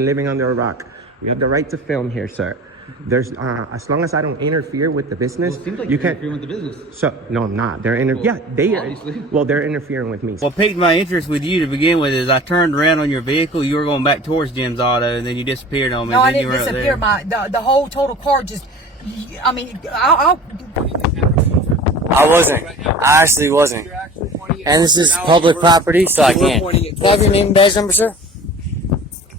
living under a rock. We have the right to film here, sir. There's as long as I don't interfere with the business, it seems like you you're can't interfering with the business. So no, I'm not. They're they're interfering with me. What piqued my interest with you to begin with is I turned around on your vehicle. You were going back towards Jim's Auto, and then you disappeared on me. No, I didn't disappear. The whole total car just. I mean, I wasn't. I actually wasn't. And this is public property, so I can't. Can I have your name and badge number, sir?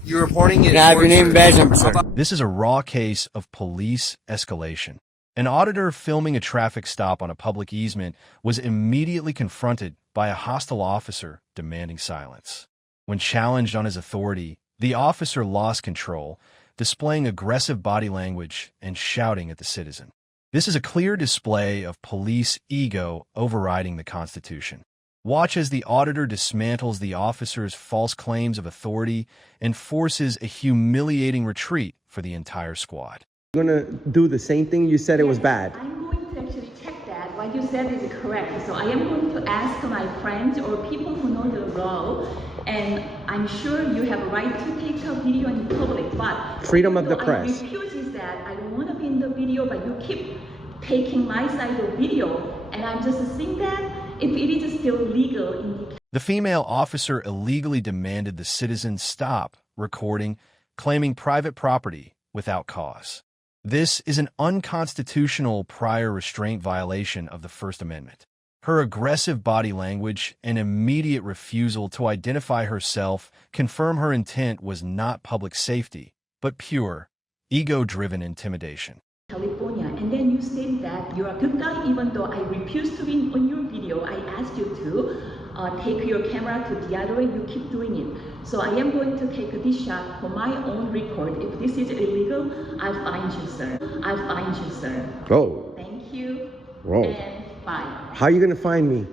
You're reporting it. Can I have your name and badge number, sir? This is a raw case of police escalation. An auditor filming a traffic stop on a public easement was immediately confronted by a hostile officer demanding silence. When challenged on his authority, the officer lost control, displaying aggressive body language and shouting at the citizen. This is a clear display of police ego overriding the Constitution. Watch as the auditor dismantles the officer's false claims of authority and forces a humiliating retreat for the entire squad. You're gonna do the same thing you said it was bad. I'm going to actually check that what you said is correct. So I am going to ask my friends or people who know the law, and I'm sure you have a right to take a video in public, but freedom of the press. I refuse is that I don't want to be in the video, but you keep taking my side of video, and I'm just saying that if it is still legal in the female officer illegally demanded the citizen stop recording, claiming private property without cause. This is an unconstitutional prior restraint violation of the First Amendment. Her aggressive body language and immediate refusal to identify herself confirm her intent was not public safety, but pure, ego-driven intimidation. California, and then you said that you're a good guy even though I refuse to be on your video. I asked you to take your camera to the other way, you keep doing it. So I am going to take this shot for my own record. If this is illegal, I'll find you, sir. I'll find you, sir. Oh. Thank you. Whoa. And bye. How are you gonna find me?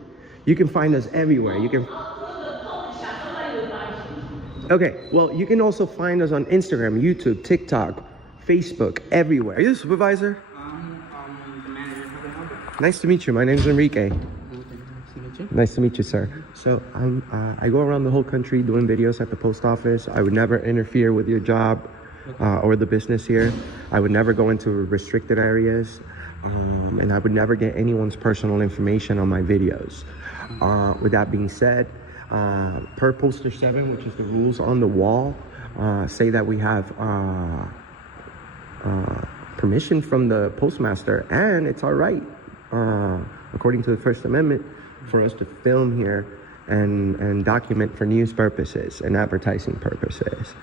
You can find us everywhere. You can. Okay, well, you can also find us on Instagram, YouTube, TikTok, Facebook, everywhere. Are you the supervisor? The manager. How can I help you? Nice to meet you. My name is Enrique. Nice to meet you. Nice to meet you, sir. So I go around the whole country doing videos at the post office. I would never interfere with your job or the business here. I would never go into restricted areas. And I would never get anyone's personal information on my videos. With that being said, per poster 7, which is the rules on the wall, say that we have permission from the postmaster, and it's all right, according to the First Amendment, for us to film here and document for news purposes and advertising purposes.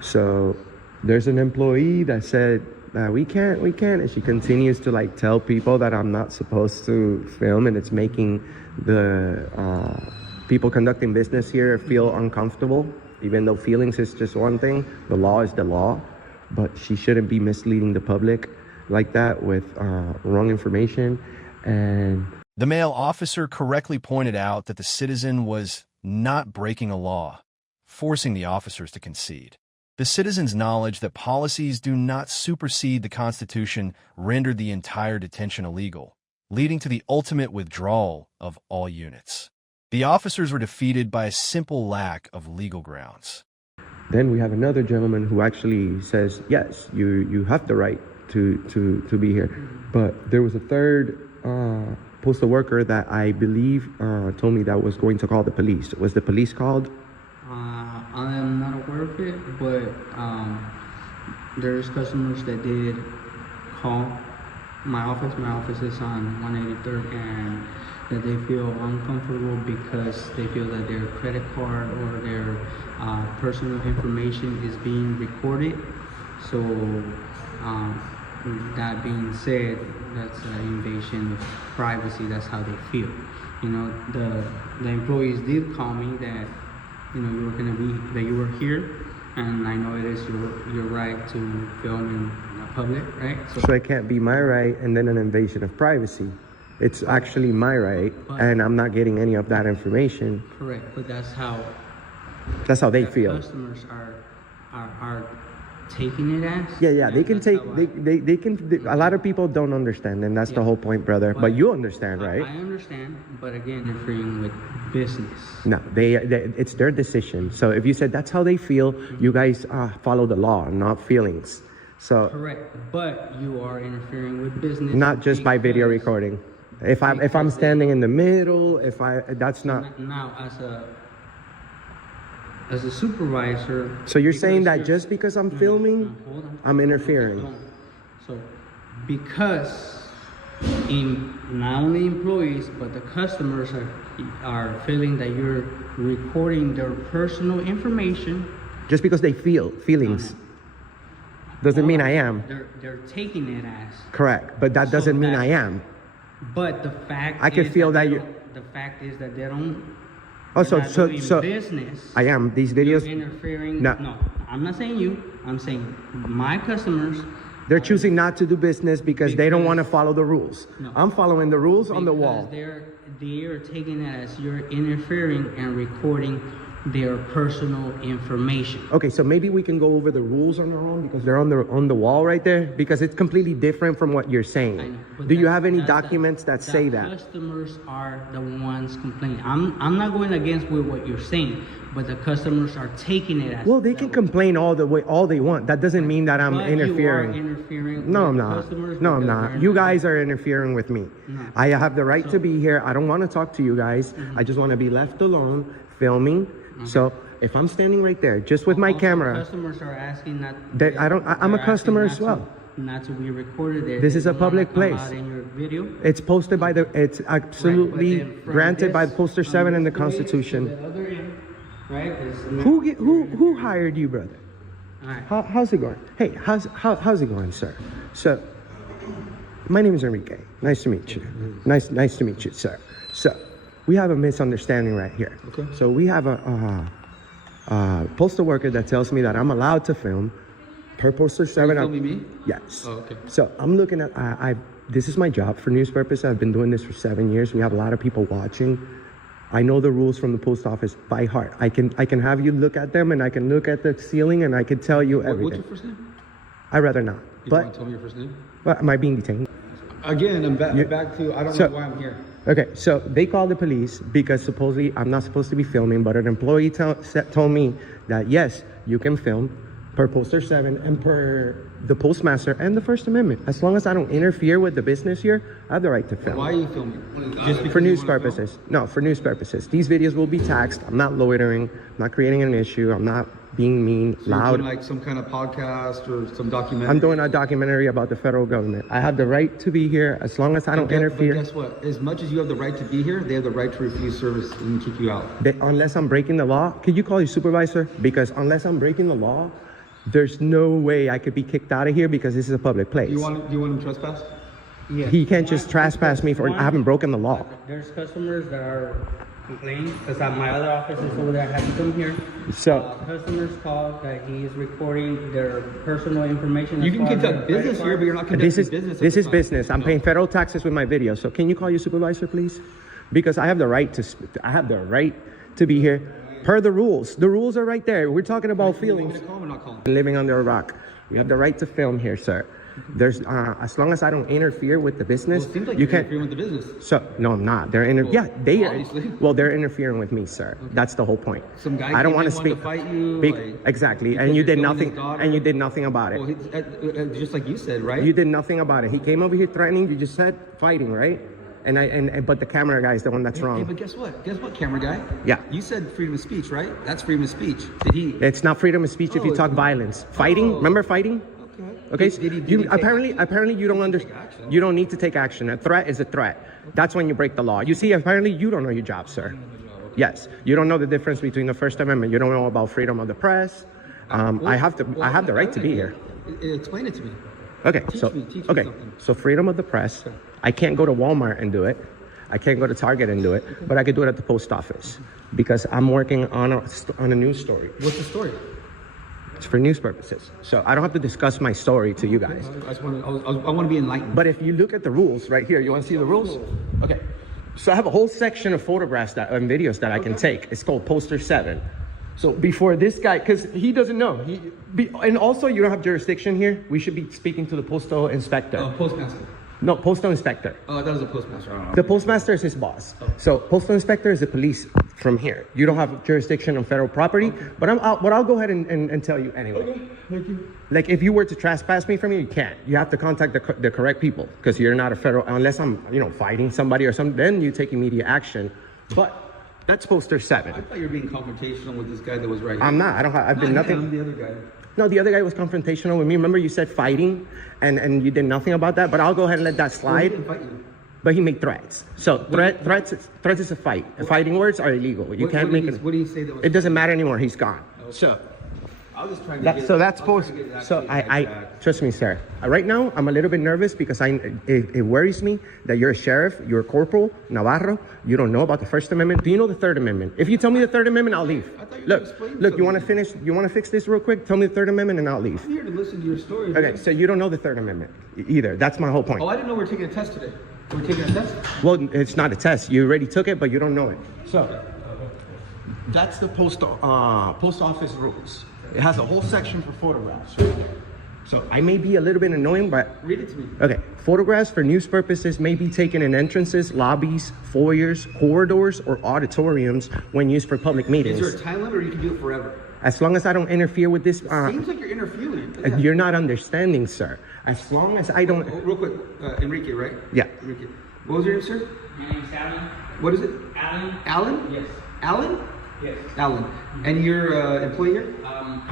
So there's an employee that said, we can't, and she continues to like tell people that I'm not supposed to film, and it's making the people conducting business here feel uncomfortable, even though feelings is just one thing. The law is the law, but she shouldn't be misleading the public like that with wrong information. And the male officer correctly pointed out that the citizen was not breaking a law, forcing the officers to concede. The citizen's knowledge that policies do not supersede the Constitution rendered the entire detention illegal, leading to the ultimate withdrawal of all units. The officers were defeated by a simple lack of legal grounds. Then we have another gentleman who actually says, yes, you have the right to be here. But there was a third postal worker that I believe told me that was going to call the police. Was the police called? I am not aware of it, but there's customers that did call my office. My office is on 183rd, and that they feel uncomfortable because they feel that their credit card or their personal information is being recorded. So that being said, that's an invasion of privacy. That's how they feel. You know, the employees did call me that, you know, you were here, and I know it is your right to film in public, right? So it can't be my right and then an invasion of privacy. It's actually my right, and I'm not getting any of that information. Correct, but that's how they feel. Customers are taking it as. Yeah, they can that's take, how they can, a lot of people don't understand, and that's the whole point, brother. But you understand, right? I understand, but again, interfering with business. No, it's their decision. So if you said that's how they feel, you guys follow the law, not feelings. So Correct, but you are interfering with business. not just by video because- recording. If I'm standing in the middle, that's not. Now, as a supervisor. So you're because saying that just because I'm filming, hold on. I'm interfering. Hold on. So, because in not only employees but the customers are feeling that you're recording their personal information. Just because they feel feelings doesn't mean I am. They're taking it as. Correct, but that doesn't mean I am. But the fact I can is feel that they you. don't- the fact is that they don't. Oh, they're not doing so business. I am. These videos, You're interfering. No. No, I'm not saying you. I'm saying my customers. they're choosing not to do business because they don't want to follow the rules. No. I'm following the rules on the Because wall. they're taking it as you're interfering and recording their personal information. Okay, so maybe we can go over the rules on our own because they're on the wall right there, because it's completely different from what you're I saying. know, but Do you that- have any that- documents that say that? Customers are the ones complaining. I'm not going against with what you're saying, but the customers are taking it as. Well, they can complain all they want. That doesn't mean that I'm But interfering. You are interfering. No, with I'm not. customers No, I'm because not. they're You guys are interfering with me. No. I have the right to So- be here. I don't want to talk to you guys. I just want to be left alone filming. So if I'm standing right there, just with my Also, camera, Customers are asking that. That I don't- I'm a they're customer asking as not well. Not to be recorded there. This is They a don't wanna public come place. out in your video. it's posted by it's absolutely Right, but then from granted by this- Poster from 7 in the this place to Constitution. the other end, right? is Who hired you, brother? All right. How's it going? Hey, how's it going, sir? So, my name is Enrique. Nice to meet you. Nice to meet you, sir. So, we have a misunderstanding right here. Okay. So we have a postal worker that tells me that I'm allowed to film per Poster 7. filming me? Yes. Oh, okay. So I'm looking at this is my job for news purposes. I've been doing this for 7 years. We have a lot of people watching. I know the rules from the post office by heart. I can have you look at them, and I can look at the ceiling, and I can tell you everything. What's your first name? I'd rather not. You don't want But to tell me your first name? am I being detained? Again, I'm back to, I don't So- know why I'm here. Okay, so they called the police because supposedly I'm not supposed to be filming, but an employee told me that yes, you can film per Poster 7 and per the postmaster and the First Amendment. As long as I don't interfere with the business here, I have the right to film. Why are you filming? Just because For you news wanna film? purposes. No, for news purposes. These videos will be taxed. I'm not loitering. I'm not creating an issue. I'm not being mean, You're loud. doing like some kind of podcast or some documentary. I'm doing a documentary about the federal government. I have the right to be here as long as I don't But interfere. guess what? As much as you have the right to be here, they have the right to refuse service and kick you out. Unless I'm breaking the law, could you call your supervisor? Because unless I'm breaking the law, there's no way I could be kicked out of here because this is a public place. Do you want him trespass? Yes. He can't just trespass me for I haven't broken the law. There's customers that are complaining because my other office is over there. I have to come here. So Customers call that he is recording their personal information. You as can far as conduct their business credit here, but you're card. not conducting business. this at is the time. business. I'm No. paying federal taxes with my video. So can you call your supervisor, please? Because I have the right to be here per the rules. The rules are right there. We're talking about You want me feelings. to call him or not call him? Living under a rock. We have the right to film here, sir. There's as long as I don't interfere with the business, Well, it seems like you you're can't. interfering with the business. So no, I'm not. They're Well, yeah, they are. obviously. Well, they're interfering with me, sir. That's the whole point. Some guy I don't came want in, to wanted speak. to fight you, Big- like, exactly, because and you you're did filming his nothing. daughter. And you did nothing about it. Well, just like you said, right? You did nothing about it. He came over here threatening. You just said fighting, right? And but the camera guy is the one that's Hey, wrong. but guess what? Guess what, camera guy? Yeah. You said freedom of speech, right? That's freedom of speech. Did he? It's not freedom of speech if you Oh, talk violence. Fighting. Oh. Remember fighting? Okay. Did he You take apparently you don't understand. action? You don't need to take action. A threat is a threat. That's when you break the law. You see, apparently you don't know your job, sir. Yes, you don't know the difference between the First Amendment. You don't know about freedom of the press. I have the right to be here. Explain it to me. Okay, Teach so me okay, something. so freedom of the press. I can't go to Walmart and do it. I can't go to Target and do it, but I could do it at the post office because I'm working on a news story. What's the story? It's for news purposes. So I don't have to discuss my story to you guys. I want to be enlightened. But if you look at the rules right here, you want to see the rules? Okay. So I have a whole section of photographs and videos that I can take. It's called Poster 7. So before this guy, because he doesn't know. And also, you don't have jurisdiction here. We should be speaking to the postal inspector. Oh, postmaster. No, postal inspector. Oh, that was a postmaster. I don't know. The postmaster is his boss. So postal inspector is the police from here. You don't have jurisdiction on federal property, but I'll go ahead and tell you anyway. Okay, thank you. Like if you were to trespass me from you, you can't. You have to contact the correct people because you're not a federal, unless I'm, fighting somebody or something, then you take immediate action. But that's poster 7. I thought you were being confrontational with this guy that was right here. I'm not. I've been nothing. I'm the other guy. No, the other guy was confrontational with me. Remember you said fighting and you did nothing about that, but I'll go ahead and let that slide. Well, he didn't fight you. But he made threats. So threats is a fight. Fighting words are illegal. You can't make it. What do you say that was? It doesn't matter anymore. He's gone. Okay. So I was just trying to get. so that's I was post. trying to get it So actually I back. trust me, sir. Right now I'm a little bit nervous because it worries me that you're a sheriff, you're a corporal Navarro. You don't know about the First Amendment. Do you know the Third Amendment? If you tell me the Third Amendment, I'll leave. I thought you were explaining Look. You want to something. finish? You want to fix this real quick? Tell me the Third Amendment and I'll leave. I'm here to listen to your story. Okay, man. so you don't know the Third Amendment either. That's my whole point. Oh, I didn't know we were taking a test today. We're taking a test. Well, it's not a test. You already took it, but you don't know it. So that's the post office rules. It has a whole section for photographs. So I may be a little bit annoying, but Read it to me. okay. Photographs for news purposes may be taken in entrances, lobbies, foyers, corridors, or auditoriums when used for public Is meetings. there a time limit, or you can do it forever? As long as I don't interfere with this, Seems like you're interfering. Yeah. you're not understanding, sir. As long as I don't, Oh, real quick, Enrique, right? yeah. Enrique. What was your name, sir? My name's Alan. What is it? Alan? Alan? Yes. Alan? Yes. Alan. And you're employee here?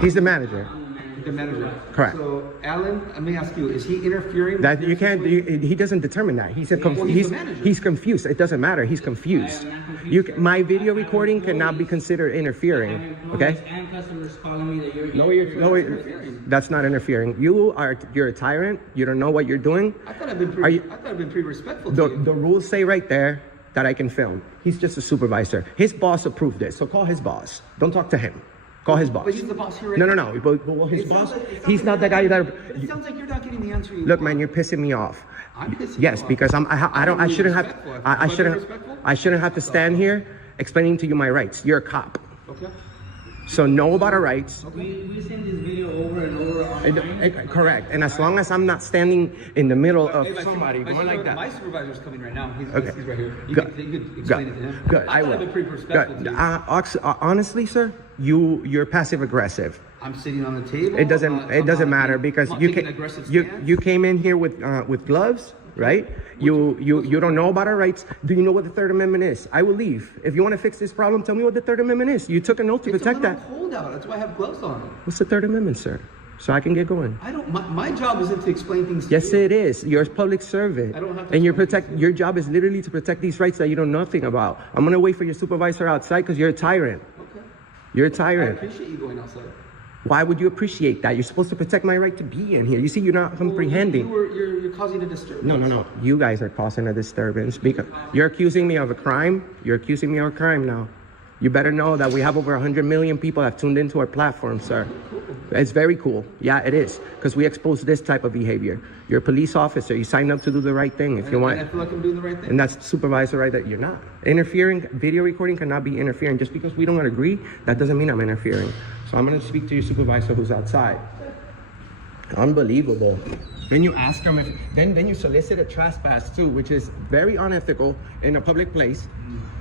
He's the manager. I'm the manager. The manager. Correct. So, Alan, let me ask you, is he interfering? That with you your can't. situation? He doesn't determine that. He's a Well, he's the manager. he's confused. It doesn't matter. He's confused. I am not confused, sir. My video I have recording cannot be employees. considered I have interfering. employees Okay. and customers calling me that you're No, interfering. that's not interfering. You're a tyrant. You don't know what you're doing. I thought I've been Are you- pretty respectful to The you. the rules say right there that I can film. He's just a supervisor. His boss approved this, so call his boss. Don't talk to him. Call his boss. But he's the boss here right No. now. But his It sounds boss. like- it sounds He's like not the guy you're that. It sounds like you're not getting the answer you Look, want. man, you're pissing me off. I'm pissing Yes, you off. because I shouldn't have. Respectful. Am I I shouldn't. respectful? I shouldn't have to stand here explaining to you my rights. You're a cop, Okay. so know about our rights. We send this video over and over online. Correct. And as long as I'm not standing in the middle of Hey, my somebody super- going my like super- that. My supervisor's coming right now. He's Okay. right here. You Good. could explain it to him. Good. I I thought will. I've been pretty respectful Good. to you. Honestly, sir, you're passive aggressive. I'm sitting on the table. It doesn't. I'm It doesn't not matter being- because I'm not you taking can. an aggressive You stance. came in here with gloves, right? You don't know about our rights. Do you know what the Third Amendment is? I will leave. If you want to fix this problem, tell me what the Third Amendment is. You took an oath to It's protect a that. little cold out. That's why I have gloves on. What's the Third Amendment, sir? So I can get going. I don't. My job isn't to explain things. Yes, to you. it is. You're a public servant. I don't have to And explain your job is literally to protect these rights that you know nothing about. I'm gonna wait for your supervisor outside because you're a tyrant. Okay. You're a I tyrant. appreciate you going outside. Why would you appreciate that? You're supposed to protect my right to be in here. You see, you're not comprehending. You're causing a disturbance. No. You guys are causing a disturbance because you're accusing me of a crime. You're accusing me of a crime now. You better know that we have over 100 million people that have tuned into our platform, sir. It's very cool. Yeah, it is. Because we expose this type of behavior. You're a police officer. You signed up to do the right thing if you want. And I feel like I'm doing the right thing. And that's supervisor right that you're not. Interfering, video recording cannot be interfering. Just because we don't agree, that doesn't mean I'm interfering. So I'm going to speak to your supervisor who's outside. Unbelievable. Then you ask them if, then you solicit a trespass too, which is very unethical in a public place.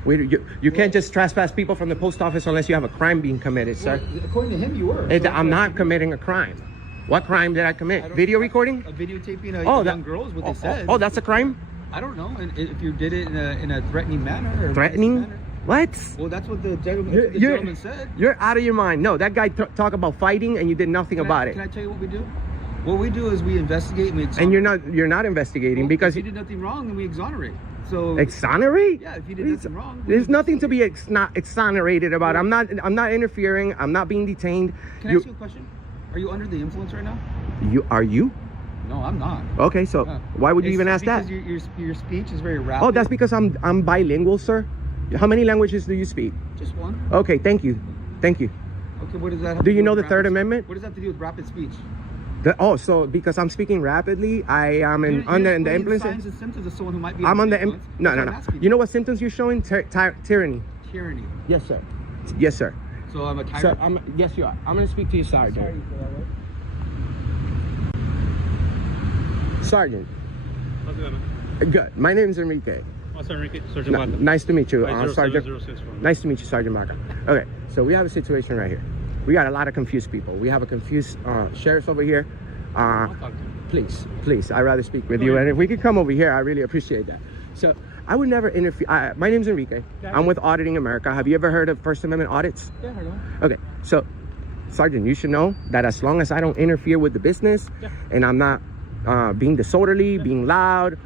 You can't just trespass people from the post office unless you have a crime being committed, sir. Well, according to him, you were. I'm not committing a crime. What crime did I commit? Video recording? Videotaping a that- young girl is what they said. Oh, that's a crime? I don't know. And if you did it in a threatening manner. Or Threatening? manner. What? Well, that's what the gentleman, said. You're out of your mind. No, that guy talk about fighting and you did nothing about Can I it. tell you what we do? What we do is we investigate and we And exonerate. you're not investigating Well, because if you did nothing wrong, then we exonerate. So exonerate? yeah, if you did nothing wrong, There's nothing to be not exonerated about. I'm not interfering. I'm not being detained. Can I ask you a question? Are you under the influence right now? Are you? No, I'm not. Okay, so why would you It's even ask that? because your speech is very rapid. Oh, that's because I'm bilingual, sir. How many languages do you speak? just one. Okay, thank you. Okay, what does that have Do to you do know with the Third rapid- Amendment? What does that have to do with rapid speech? So because I'm speaking rapidly, I am You're under the explaining influence. signs and symptoms of someone who might be. I'm under on the influence. no. That's what I'm asking You know what symptoms you're showing? Tyranny. Tyranny. Yes, sir. Yes, sir. So I'm a tiger. So yes, you are. I'm gonna speak to you, Sergeant. Sorry for that word. Sergeant. How's it going? Good. My name is Enrique. What's Enrique? Sergeant Mata. Nice to meet you, 50706 Sergeant. Nice to meet you, Sergeant Mata. Okay, so we have a situation right here. We got a lot of confused people. We have a confused sheriff over here. I'll talk to him. Please, I'd rather speak with you. And if we could come over here, I really appreciate that. So I would never interfere. My name's Enrique. I'm with Auditing America. Have you ever heard of First Amendment audits? Yeah, I know. Okay, so Sergeant, you should know that as long as I don't interfere with the business and I'm not being disorderly, being loud,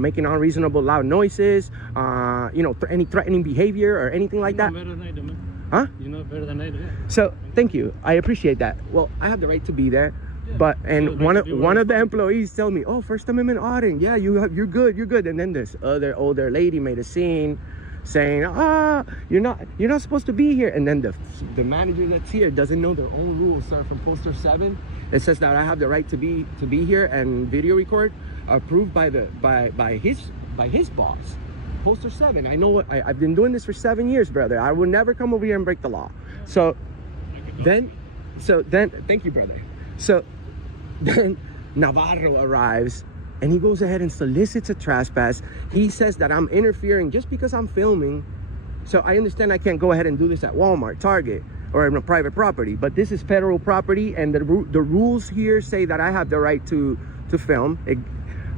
making unreasonable loud noises, any threatening behavior or anything like that. You know better than I do, man. Huh? You know better than I do. So thank you. I appreciate that. Well, I have the right to be there. But one of the employees tell me, "Oh, First Amendment audit. Yeah, you're good." And then this other older lady made a scene, saying, you're not supposed to be here." And then the manager that's here doesn't know their own rules, sir. From Poster 7, it says that I have the right to be here and video record, approved by his boss. Poster 7. I know what I've been doing this for 7 years, brother. I will never come over here and break the law. So then, thank you, brother. So then Navarro arrives and he goes ahead and solicits a trespass. He says that I'm interfering just because I'm filming. So I understand I can't go ahead and do this at Walmart, Target, or in a private property, but this is federal property, and the rules here say that I have the right to film.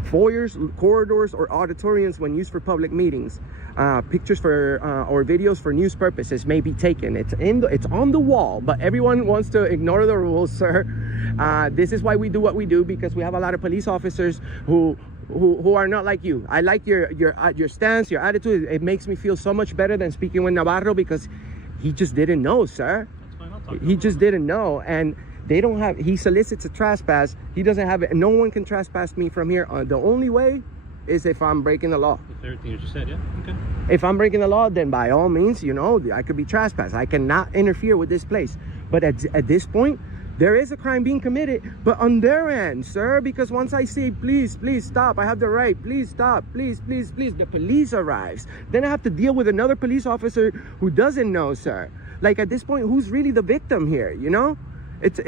Foyers, corridors, or auditoriums when used for public meetings. Pictures for or videos for news purposes may be taken. It's on the wall, but everyone wants to ignore the rules, sir. This is why we do what we do, because we have a lot of police officers who are not like you. I like your stance, your attitude. It makes me feel so much better than speaking with Navarro, because he just didn't know, sir. He just didn't know, and they don't have. He solicits a trespass. He doesn't have it. No one can trespass me from here. The only way is if I'm breaking the law. With everything you just said, yeah. Okay. If I'm breaking the law, then by all means, I could be trespassed. I cannot interfere with this place. But at this point, there is a crime being committed, but on their end, sir, because once I say, please stop, I have the right, please stop, please, the police arrives. Then I have to deal with another police officer who doesn't know, sir. Like, at this point, who's really the victim here, It's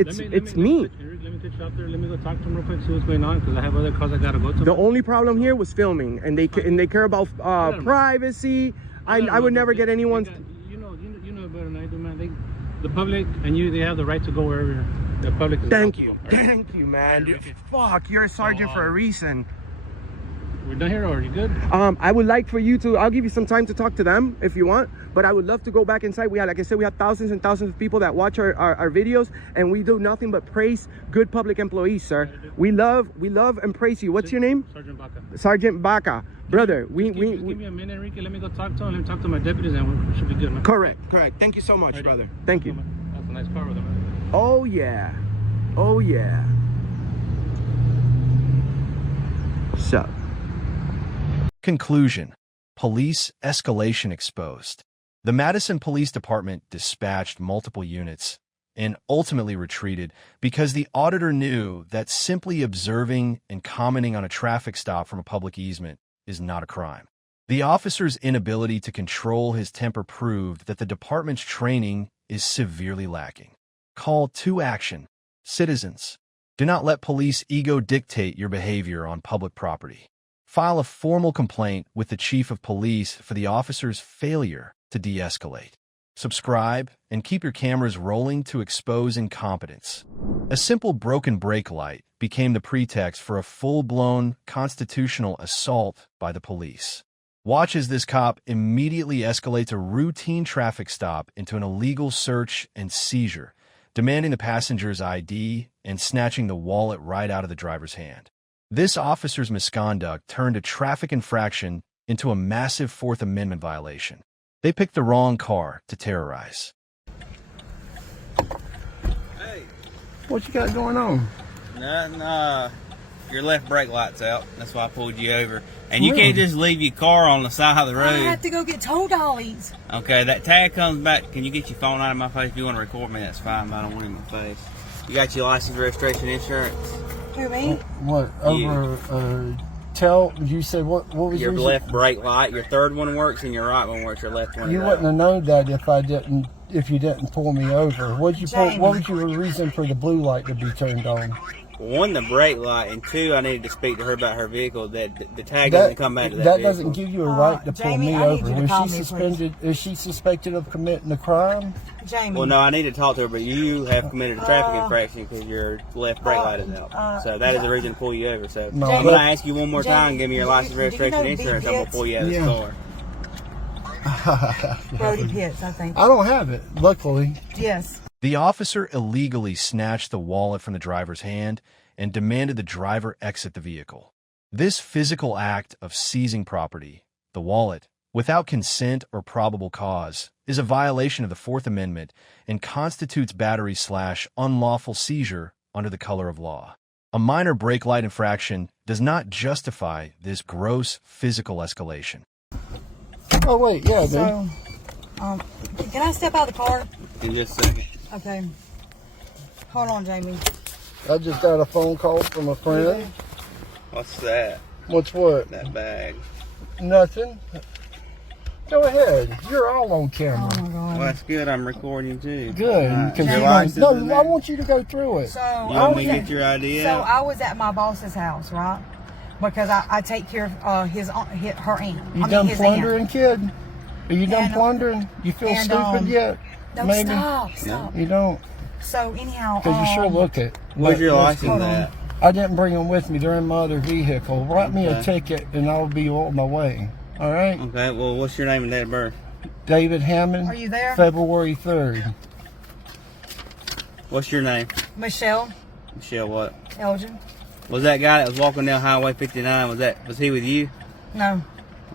me. Let me take you out there. Let me go talk to him real quick, see what's going on, because I have other calls I gotta go to. The only problem here was filming, and they care about privacy. I would never get anyone's. You know better than I do, man. The public and they have the right to go wherever the public is. Thank you, man. Fuck, you're a sergeant for a reason. We're done here, or are you good? I would like for you to. I'll give you some time to talk to them if you want, but I would love to go back inside. Like I said, we have thousands and thousands of people that watch our videos, and we do nothing but praise good public employees, sir. We love and praise you. What's your name? Sergeant Baca. Sergeant Baca. Brother, give me a minute, Enrique. Let me go talk to him. Let me talk to my deputies, and we should be good, man. Correct. Thank you so much, brother. Thank you. That's a nice car with him, man. Oh yeah. So. Conclusion. Police escalation exposed. The Madison Police Department dispatched multiple units and ultimately retreated because the auditor knew that simply observing and commenting on a traffic stop from a public easement is not a crime. The officer's inability to control his temper proved that the department's training is severely lacking. Call to action. Citizens, do not let police ego dictate your behavior on public property. File a formal complaint with the chief of police for the officer's failure to de-escalate. Subscribe and keep your cameras rolling to expose incompetence. A simple broken brake light became the pretext for a full-blown constitutional assault by the police. Watch as this cop immediately escalates a routine traffic stop into an illegal search and seizure, demanding the passenger's ID and snatching the wallet right out of the driver's hand. This officer's misconduct turned a traffic infraction into a massive Fourth Amendment violation. They picked the wrong car to terrorize. Hey. What you got going on? Nothing, your left brake light's out. That's why I pulled you over. And you can't just leave your car on the side of the road. I have to go get tow dollies. Okay, that tag comes back. Can you get your phone out of my face? If you want to record me, that's fine, but I don't want it in my face. You got your license, registration, insurance? Who, me? What, over tell? You said what was Your yours? left brake light, your third one works, and your right one works. Your left one. You wouldn't have known that if you didn't pull me over. What was your reason for the blue light to be turned on? One, the brake light, and two, I needed to speak to her about her vehicle. That the tag doesn't come back to that vehicle. Doesn't give you a right to pull Jamie, me I need over. you to Was call she me, suspended? Is she suspected of committing a crime? Jamie. Well, no, I need to talk to her, but you have committed a traffic infraction because your left brake light is out. So that is the reason to pull you over. So No, I'm going to ask you one more time, Jamie, give me your license, registration, and insurance. I'm going to pull you out of this car. Brody Pitts, I think. I don't have it, luckily. Yes. The officer illegally snatched the wallet from the driver's hand and demanded the driver exit the vehicle. This physical act of seizing property, the wallet, without consent or probable cause, is a violation of the Fourth Amendment and constitutes battery/unlawful seizure under the color of law. A minor brake light infraction does not justify this gross physical escalation. Oh, wait, yeah, dude. So, can I step out of the car? In just a second. Okay. Hold on, Jamie. I just got a phone call from a friend. What's that? What's what? That bag. Nothing. Go ahead. You're all on camera. Oh my God. Well, that's good. I'm recording too. Good. Right. Because Your license in no, there? I want you to go through it. So You want me to get your ID So out? I was at my boss's house, right? Because I take care of her aunt. You done his plundering, aunt. kid? Are you done And, plundering? You feel and, stupid yet? No, Maybe? stop. You don't? So anyhow, Because you sure look it. Where's your Let's- license at? I didn't bring them with me. They're in my other vehicle. Write me a ticket and I'll be on my way. All right? Okay, well, what's your name and date of birth? David Hammond. Are you there? February 3rd. What's your name? Michelle Michelle what? Elgin. Was that guy that was walking down Highway 59, was he with you? No.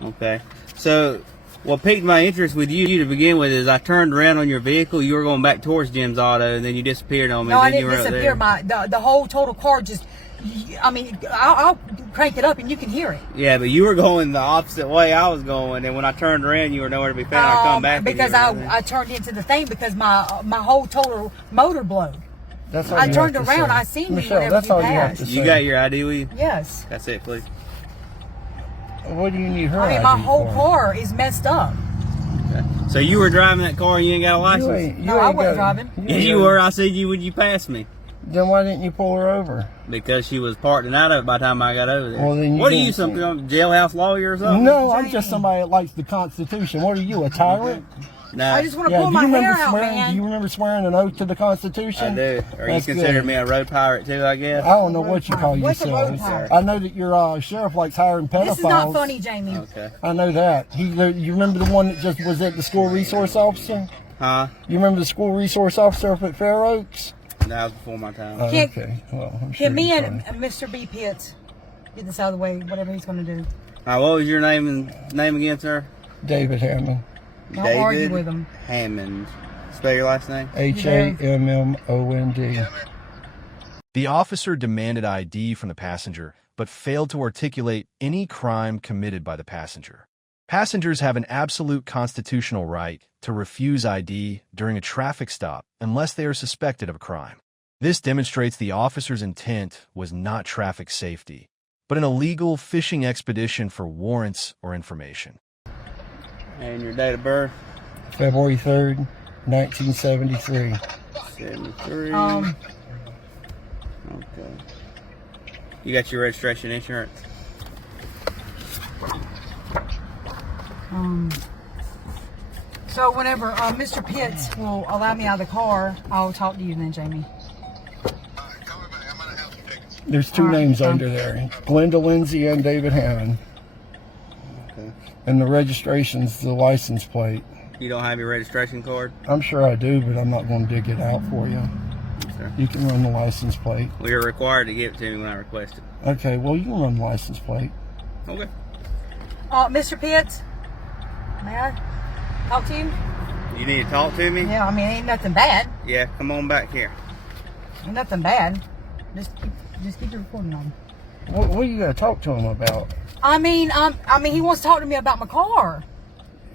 Okay. So, what piqued my interest with you to begin with is I turned around on your vehicle, you were going back towards Jim's Auto, and then you disappeared on me. No, I then you didn't were disappear. Up there. The whole total car just. I mean, I'll crank it up and you can hear it. Yeah, but you were going the opposite way I was going, and when I turned around, you were nowhere to be found. I come back and because you were there. I turned into the thing because my whole total motor blowed. That's all I you turned have to around. say. I seen you Michelle, whenever that's you all you have passed. to say. You got your ID with you? Yes. That's it, please. What do you need her I mean, ID my whole for? car is messed up. Okay. So you were driving that car and you ain't got a license? No, I wasn't driving. Yes, you were. I seen you when you passed me. Then why didn't you pull her over? Because she was parked out of it by the time I got over there. Well, then you what are you, didn't- some jailhouse lawyer or something? No, I'm just somebody that likes the Constitution. What are you, a tyrant? No. I just want to Yeah, pull do my you remember hair out, swearing? man. Do you remember swearing an oath to the Constitution? I do. Or you That's consider good. me a road pirate too, I guess? I don't know what you call What's a yourself. road pirate? I know that your sheriff likes hiring pedophiles. This is not funny, Jamie. Okay. I know that. You remember the one that just was at the school resource officer? Huh? You remember the school resource officer up at Fair Oaks? That was before my time. Oh, Can- okay. Well, I'm sure Can me you're and fine. Mr. B. Pitts get this out of the way, whatever he's going to do? What was your name again, sir? David Hammond. Don't argue with him. Hammond. Spell your last name? Hammond. The officer demanded ID from the passenger, but failed to articulate any crime committed by the passenger. Passengers have an absolute constitutional right to refuse ID during a traffic stop unless they are suspected of a crime. This demonstrates the officer's intent was not traffic safety, but an illegal fishing expedition for warrants or information. And your date of birth? February 3rd, 1973. 73. Um, Okay. You got your registration insurance? So whenever Mr. Pitts will allow me out of the car, I'll talk to you then, Jamie. There's two names under there, Glenda Lindsay and David Hammond. Okay. And the registration's the license plate. You don't have your registration card? I'm sure I do, but I'm not going to dig it out for you. Sure. You can run the license plate. Well, you're required to give it to me when I request it. Okay, well, you can run the license plate. Okay. Mr. Pitts, may I talk to you? You need to talk to me? Yeah, I mean, ain't nothing bad. Yeah, come on back here. Ain't nothing bad. Just keep the recording on. What are you going to talk to him about? I mean, he wants to talk to me about my car.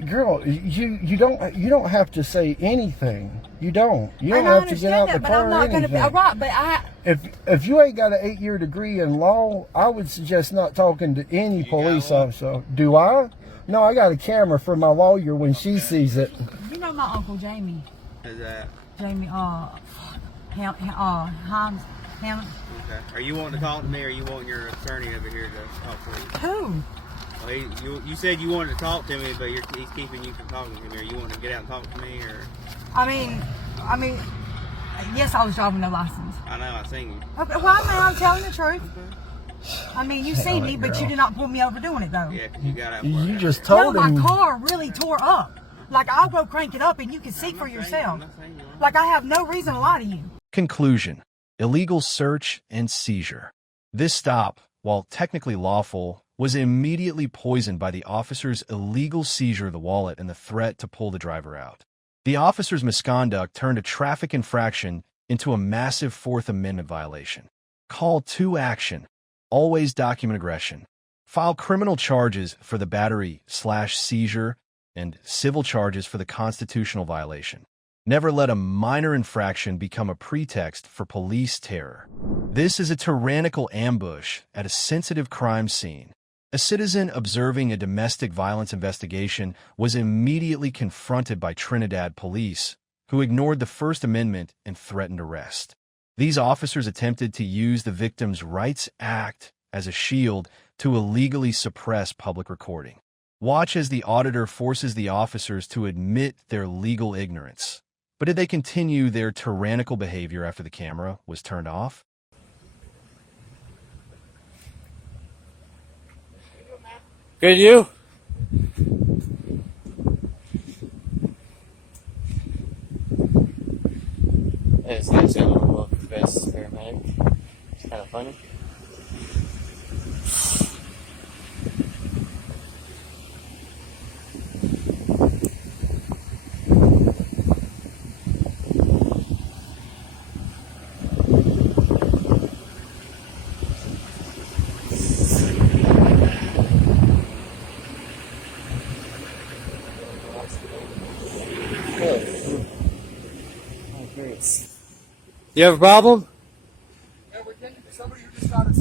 girl, you don't have to say anything. You don't have to get out the car or anything. Right, but I. If you ain't got an 8-year degree in law, I would suggest not talking to any police officer. Do I? No, I got a camera for my lawyer when she sees it. You know my Uncle Jamie. Who's that? Jamie, Hans. Okay. Are you wanting to talk to me, or are you want your attorney over here to talk to you? Who? Well, you said you wanted to talk to me, but he's keeping you from talking to me. Are you wanting to get out and talk to me, or? I mean, yes, I was driving no license. I know, I seen you. Okay, well, I'm telling the truth. I mean, you see me, but you did not pull me over doing it, though. Yeah, because you got out. You just told him. My car really tore up. Like, I'll go crank it up, and you can see for yourself. Like, I have no reason to lie to you. Conclusion: illegal search and seizure. This stop, while technically lawful, was immediately poisoned by the officer's illegal seizure of the wallet and the threat to pull the driver out. The officer's misconduct turned a traffic infraction into a massive Fourth Amendment violation. Call to action. Always document aggression. File criminal charges for the battery/seizure and civil charges for the constitutional violation. Never let a minor infraction become a pretext for police terror. This is a tyrannical ambush at a sensitive crime scene. A citizen observing a domestic violence investigation was immediately confronted by Trinidad police, who ignored the First Amendment and threatened arrest. These officers attempted to use the Victims' Rights Act as a shield to illegally suppress public recording. Watch as the auditor forces the officers to admit their legal ignorance. But did they continue their tyrannical behavior after the camera was turned off? Good, you? This guy's got a little look vest paramedic. It's kind of funny. You have a problem?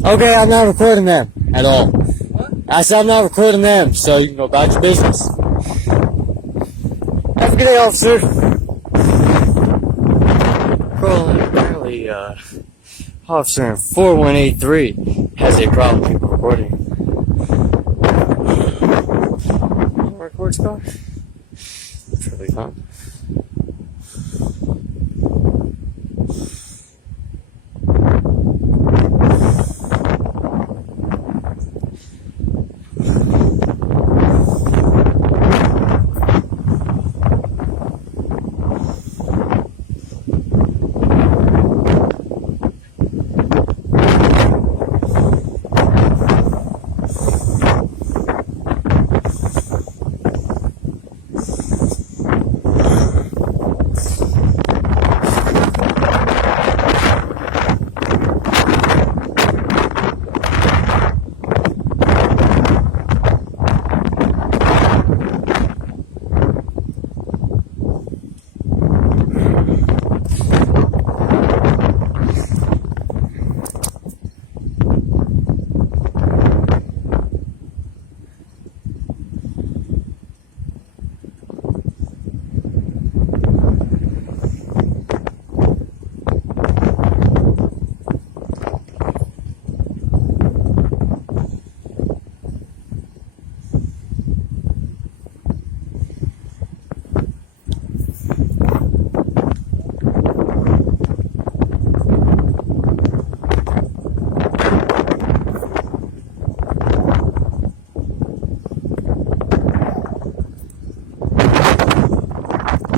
Okay, I'm not recording them at all. What? I said I'm not recording them, so you can go about your business. Have a good day, officer. Apparently, officer in 4183 has a problem with people recording. Records car? That's really fun.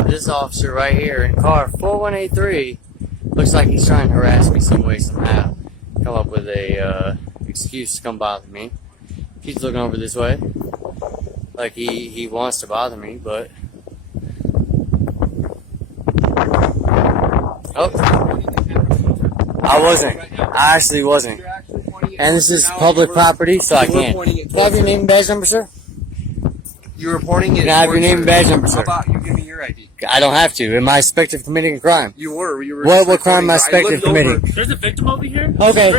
This officer right here in car 4183 looks like he's trying to harass me some way, somehow. Come up with a excuse to come bother me. He's looking over this way like he wants to bother me, but oh, I wasn't. I actually wasn't. And this is public property, so I can't. Can I have your name and badge number, sir? You're reporting it. Can I have your name and badge number, sir? How about you give me your ID? I don't have to. Am I suspected of committing a crime? You were. You were. What crime am I suspected of committing? There's a victim over here. Okay.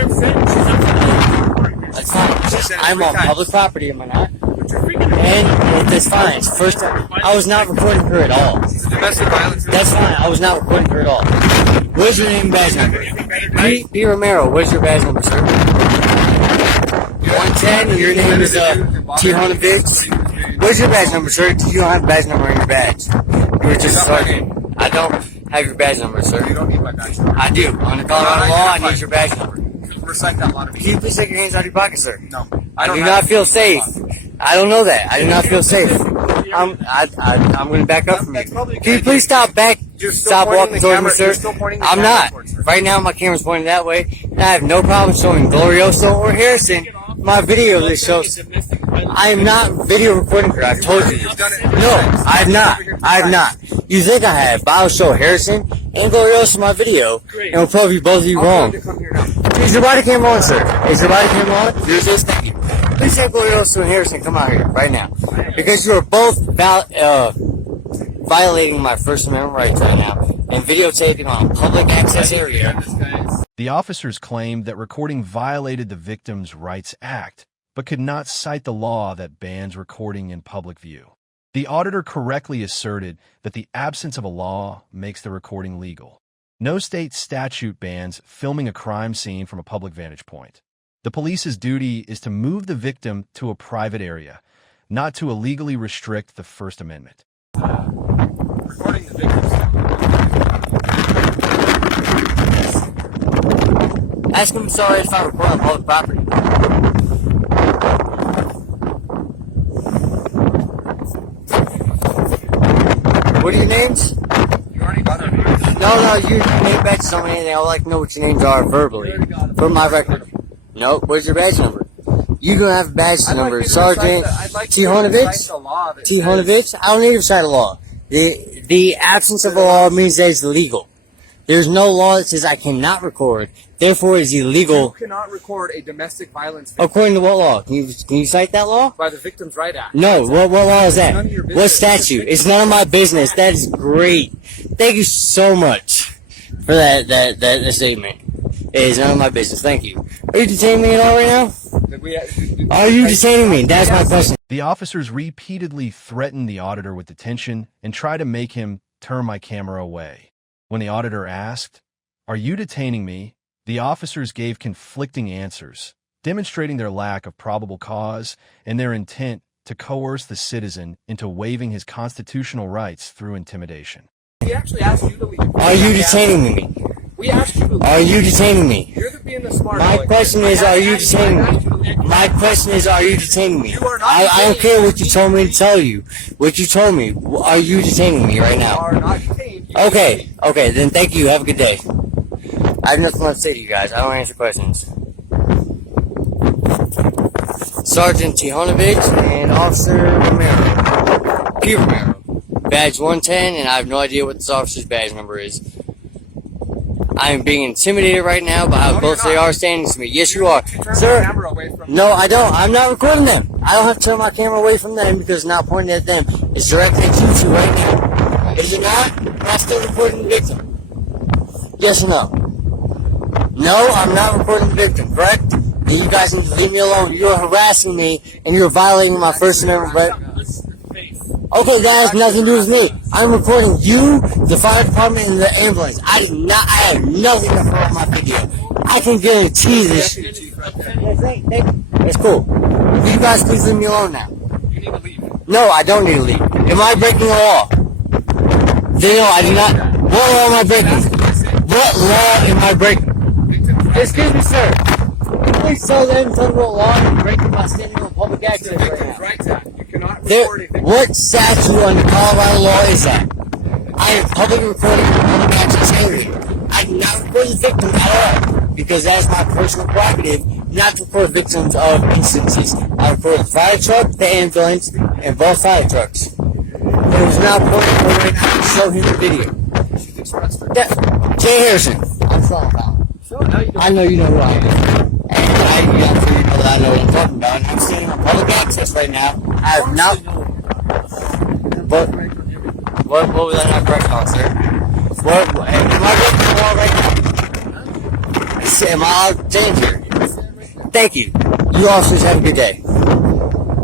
That's fine. I'm on public property, am I not? And that's fine. It's first, I was not recording her at all. Domestic violence. That's fine. I was not recording her at all. What's your name and badge number? P. Romero. What's your badge number, sir? 110. And your name is Tihonovich. What's your badge number, sir? You don't have a badge number on your badge. You were just a sergeant. I don't have your badge number, sir. You don't need my badge number. I do. Under Colorado law, I need your badge number. Recite that law to me. Can you please take your hands out of your pocket, sir? No. I do not feel safe. I don't know that. I do not feel safe. I'm going to back up from you. Can you please stop walking towards me, sir? I'm not. Right now, my camera's pointing that way, and I have no problem showing Glorioso or Harrison my video that shows. I am not video recording her. I've told you this. No, I have not. I have not. You think I have, but I'll show Harrison and Glorioso my video, and we'll probably both of you wrong. Is your body cam on, sir? Is your body cam on? There's this. Thank you. Please have Glorioso and Harrison come out here right now, because you are both violating my First Amendment rights right now and videotaping on a public access area. The officers claimed that recording violated the Victims' Rights Act, but could not cite the law that bans recording in public view. The auditor correctly asserted that the absence of a law makes the recording legal. No state statute bans filming a crime scene from a public vantage point. The police's duty is to move the victim to a private area, not to illegally restrict the First Amendment. Recording the victims. Ask him sorry if I record on public property. What are your names? You already got our names. No, you name badges don't mean anything. I would like to know what your names are verbally. For my record. No, where's your badge number? You don't have a badge number. Sergeant Tihonovich? Tihonovich? I don't need to recite a law. The absence of a law means that it's illegal. There's no law that says I cannot record. Therefore, it's illegal. You cannot record a domestic violence victim. According to what law? Can you cite that law? By the Victims' Rights Act. No, what law is that? What statute? It's none of my business. That is great. Thank you so much for that statement. It is none of my business. Thank you. Are you detaining me at all right now? Are you detaining me? That's my question. The officers repeatedly threatened the auditor with detention and tried to make him turn my camera away. When the auditor asked, "Are you detaining me?" the officers gave conflicting answers, demonstrating their lack of probable cause and their intent to coerce the citizen into waiving his constitutional rights through intimidation. We actually asked you to leave. Are you detaining me? We asked you to leave. Are you detaining me? You're being the smart My question is, are you detaining me? My question is, are you detaining me? I don't care what you told me to tell you. What you told me. Are you detaining me right now? You are not detained. Okay, then thank you. Have a good day. I have nothing left to say to you guys. I don't answer questions. Sergeant Tihonovich and Officer Romero. P. Romero. Badge 110, and I have no idea what this officer's badge number is. I am being intimidated right now by how close they are standing to me. Yes, you are. Sir, no, I don't. I'm not recording them. I don't have to turn my camera away from them because it's not pointing at them. It's directed at you two right now. Is it not? Am I still recording the victim? Yes or no? No, I'm not recording the victim, correct? Then you guys need to leave me alone. You're harassing me, and you're violating my First Amendment right. Okay, that has nothing to do with me. I'm recording you, the fire department, and the ambulance. I have nothing to put on my video. I can guarantee this. It's cool. Will you guys please leave me alone now? You need to leave. No, I don't need to leave. Am I breaking a law? No, I do not. What law am I breaking? What law am I breaking? Excuse me, sir. Please tell them what law I'm breaking by standing on public access right now. You cannot record a victim. What statute under Colorado law is that? I am public recording in public access area. I do not record the victim at all because that is my personal prerogative not to record victims of instances. I record the fire truck, the ambulance, and both fire trucks. It was not important right now to show him the video. Jay Harrison. I'm sorry about it. I know you know who I am. And I'm sure you know that I know what I'm talking about. And I'm standing on public access right now. I have not. What was I not correct on, sir? What, am I breaking the law right now? Am I out of danger? Thank you. You officers have a good day.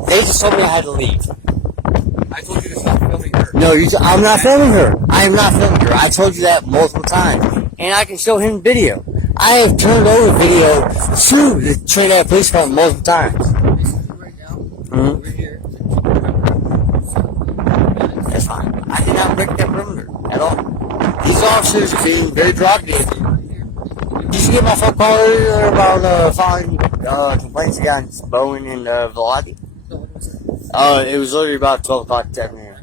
They just told me I had to leave. I told you to stop filming her. No, I'm not filming her. I am not filming her. I told you that multiple times. And I can show him video. I have turned over video to the Trinidad Police Department multiple times. We're here. That's fine. I did not break that perimeter at all. These officers are being very derogative. Did you get my phone call earlier about filing complaints against Bowen and Velati? It was literally about 12 o'clock this afternoon.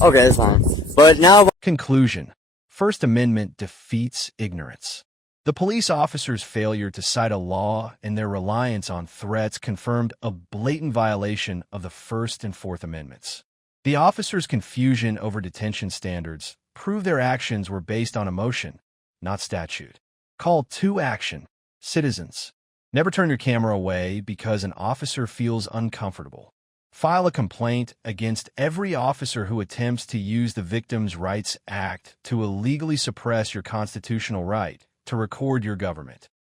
Okay, that's fine. But now... Conclusion. First Amendment defeats ignorance. The police officers' failure to cite a law and their reliance on threats confirmed a blatant violation of the First and Fourth Amendments. The officers' confusion over detention standards proved their actions were based on emotion, not statute. Call to action, citizens. Never turn your camera away because an officer feels uncomfortable. File a complaint against every officer who attempts to use the Victims' Rights Act to illegally suppress your constitutional right to record your government.